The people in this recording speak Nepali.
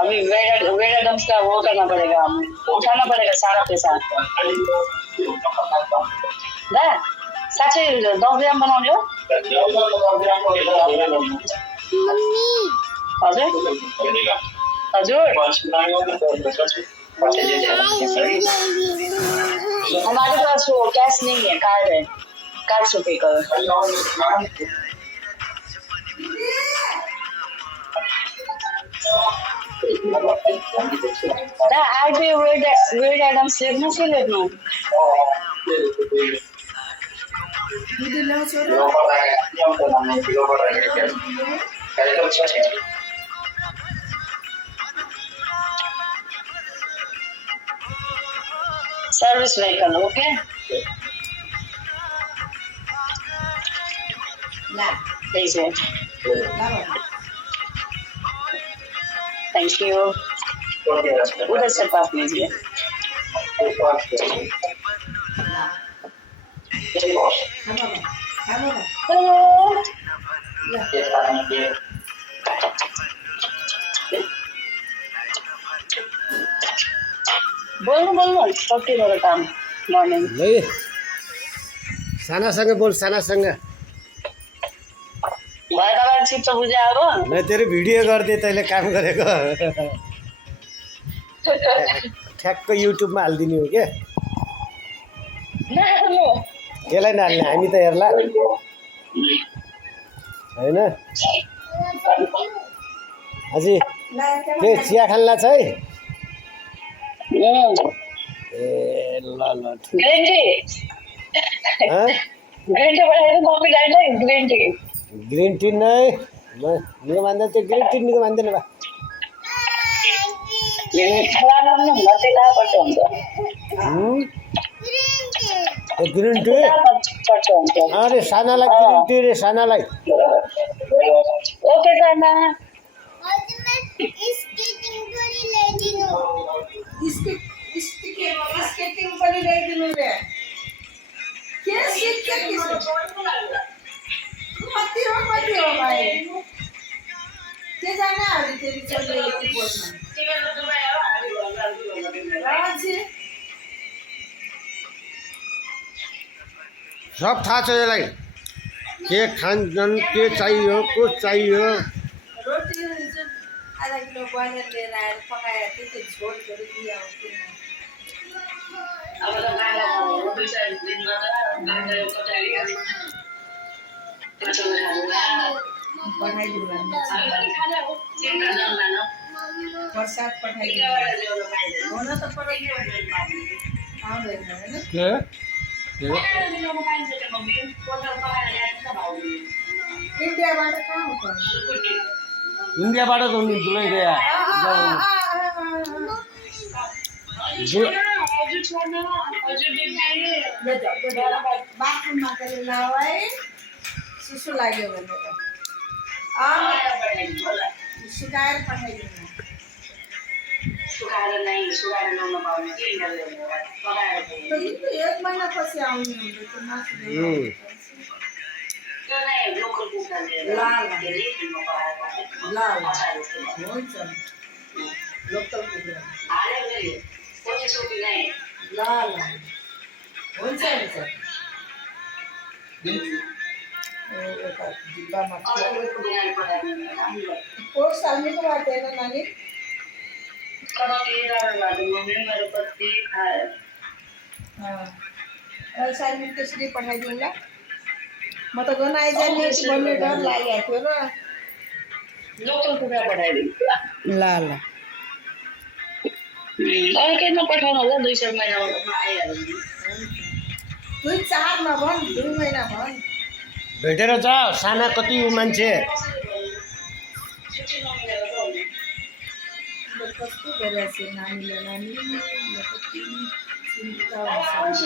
अभी वेट एडम्स का वो करना पड़ेगा, हमें उठाना पड़ेगा सारा पैसा। दा साँच्चै 10 ग्राम बनाउने हो? हजुर हजुर हमारे पास वो कैश नहीं है, कार्ड है, कार्ड से पे करो। दा आगे वेट एडम्स लेख्नु के लेख्नु? Service vehicle okay. Please thank you. उधर से पास लीजिए। हेलो बोल्नु सकिरहेको काम मर्निङ। सानासँग बोल, सानासँग। भयो तपाईँ चित्त बुझ्यो अब? मैं तेरो भिडियो गर्दै तैँले काम गरेको ठ्याक्क युट्युबमा हालिदिने हो क्या? त्यसलाई नहाल्ने, हामी त हेर्ला होइन। अझै के चिया खान्ला छ है? ए ल ल ग्रीन टी पठाइदिनु कम्पीलाई ग्रीन टी। ग्रीन टी नै निको मान्दैन, त्यो ग्रीन टी निको मान्दैन बा। ग्रीन टी अरे सानालाई ग्रीन टी रे, सानालाई। ओके साना स्केटिङ पनि ल्याइदिनु रे। के सिक्छ कति हो भाइ? के जाने हाली तेरी चल्दै यति बोल्न? सब थाहा छ यसलाई, के खान्छन्, के चाहियो, को चाहियो। रोटी आधा किलो बजार लिएर आएर पकाएर त्यो झोल दियो। प्रसाद पठाइदिनु हुन त इन्डियाबाट कहाँ हो? इन्डियाबाट त उनी दुलै गया बाथरुममा त लाऊ है, सुसु लाग्यो भने सुकाएर पठाइदिनु। एक महिनापछि आउने हुन्छ हुन्छ लोकल कुखुरा ल हुन्छ डिब्बामा कोर्स हाल्नुको बाटेन नानी। साइमिन त्यसरी पठाइदिउँला। म त गर्न आइजाने भन्ने डर लागिरहेको थियो र लोकल कुखुरा पठाइदिनु। ल ल अर्कै नपठाउनु होला, 200 महिनामा आइहाल्नु। 2-4 नभन्, 2 महिना भन्। भेटेर जा साना कति मान्छे कस्तो गरिरहेको नानीले, नानी चिन्ता हुन्छ।